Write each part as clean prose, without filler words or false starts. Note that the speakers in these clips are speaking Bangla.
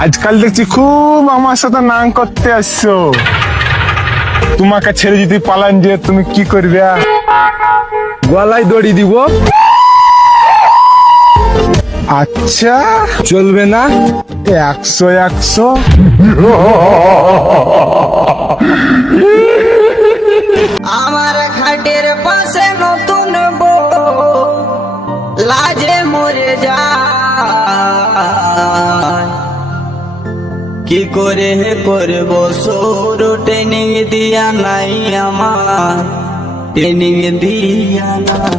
আজকাল দেখছি খুব আমার সাথে নাং করতে আসছো। তোমাকে ছেড়ে যদি পালান যে তুমি কি করবে? গলায় দড়ি দিব। আচ্ছা চলবে না? 100 আমার খাটের পাশে নতুন বউ লাজে মরে যায়। কি করে করব সৌর ট্রেনিং দিয়া নাই আমার, ট্রেনিং দিয়া নাই।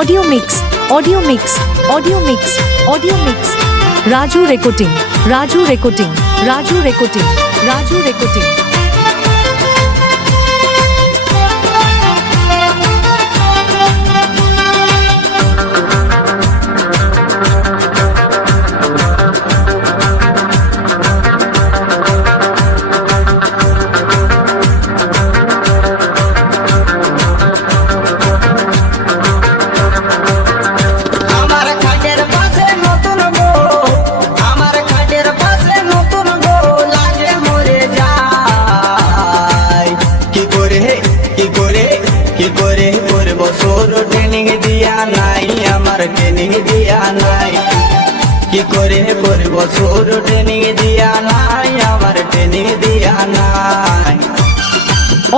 Audio mix audio mix audio mix audio mix Raju recording Raju recording Raju recording Raju recording training দিয়া নাই আমার, ট্রেনিং দিয়া নাই। কি করে করব সৌর ট্রেনিং দিয়া নাই আমার, ট্রেনিং দিয়া নাই।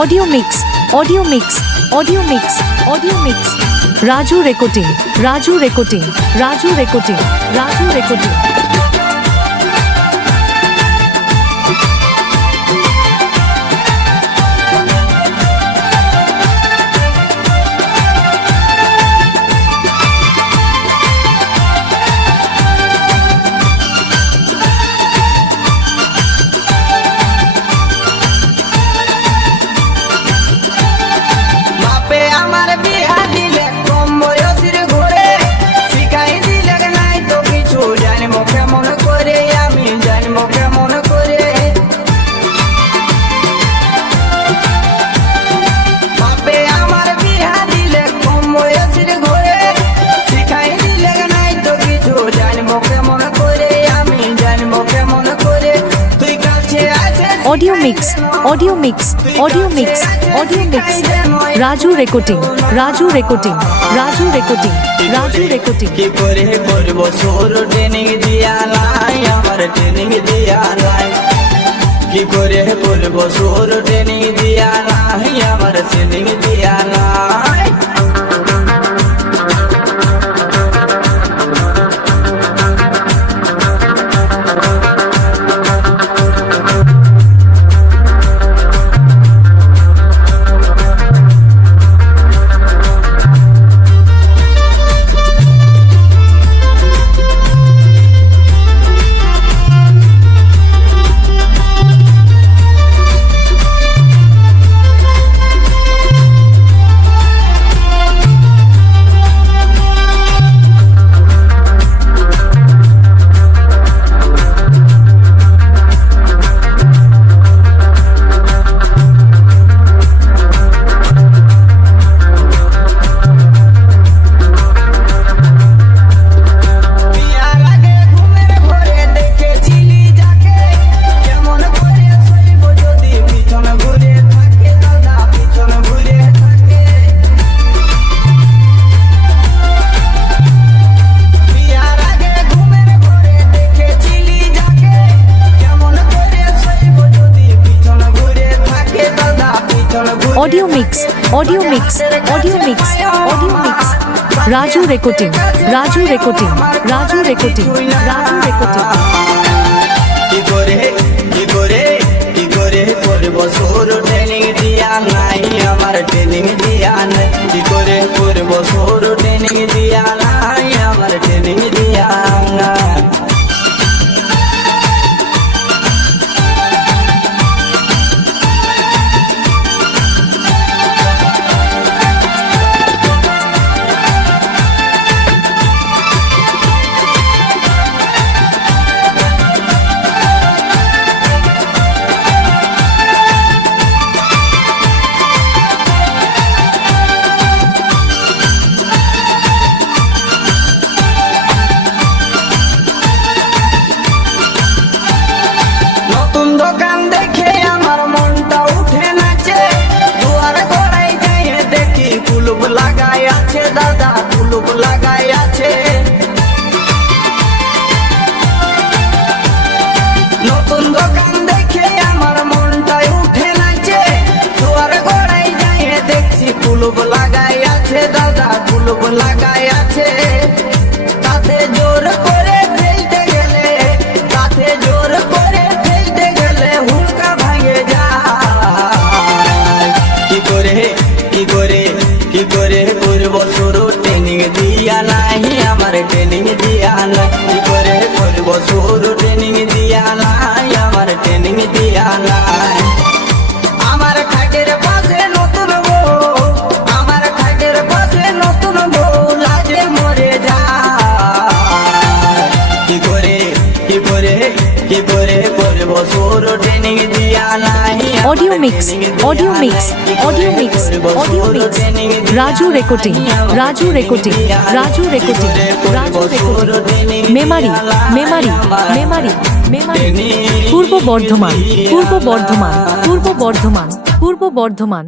Audio mix audio mix audio mix audio mix Raju recording Raju recording Raju recording Raju recording audio mix audio mix audio mix audio mix Raju recording Raju recording Raju recording Raju recording কি করে করব সৌর ট্রেনিং দিয়া নাই আমার, ট্রেনিং দিয়া নাই। কি করে করব সৌর ট্রেনিং দিয়া নাই আমার, ট্রেনিং দিয়া নাই। Audio mix audio mix audio mix audio mix Raju recording Raju recording Raju recording Raju recording কি করে করব সৌর ট্রেনিং দিয়া নাই আমার, ট্রেনিং দিয়া নাই। কি করে করব সৌর ট্রেনিং দিয়া নাই আমার, ট্রেনিং দিয়া নাই। দাদা কুলুপ লাগাই আছে। নতুন দোকান দেখে আমার মনটাই উঠে নাইছে, দুয়ার গোড়ায় যাই দেখছি কুলুপ লাগাই আছে, দাদা কুলুপ লাগাই আছে। তাতে জোর করে ফেলতে গেলে, তাতে জোর করে ফেলতে গেলে হুলকা ভাঙে যায়। কি করে কি করে কি করে করব শুরু, ট্রেনিং দিয়া নাই আমার, ট্রেনিং দিয়া নাই। কি করে করব শুরু, ট্রেনিং দিয়া নাই আমার, ট্রেনিং দিয়া নাই। আমার খাটের পাশে নতুন বউ, আমার খাটের পাশে নতুন বউ লাজে মরে যায়। কি করে কি করে কি করে করব শুরু, ট্রেনিং দিয়া নাই। Audio mix, audio mix, audio mix, audio mix. Raju recording, Raju recording, Raju recording, Raju recording. Memory, memory, memory, memory. পূর্ব বর্ধমান, পূর্ব বর্ধমান, পূর্ব বর্ধমান, পূর্ব বর্ধমান।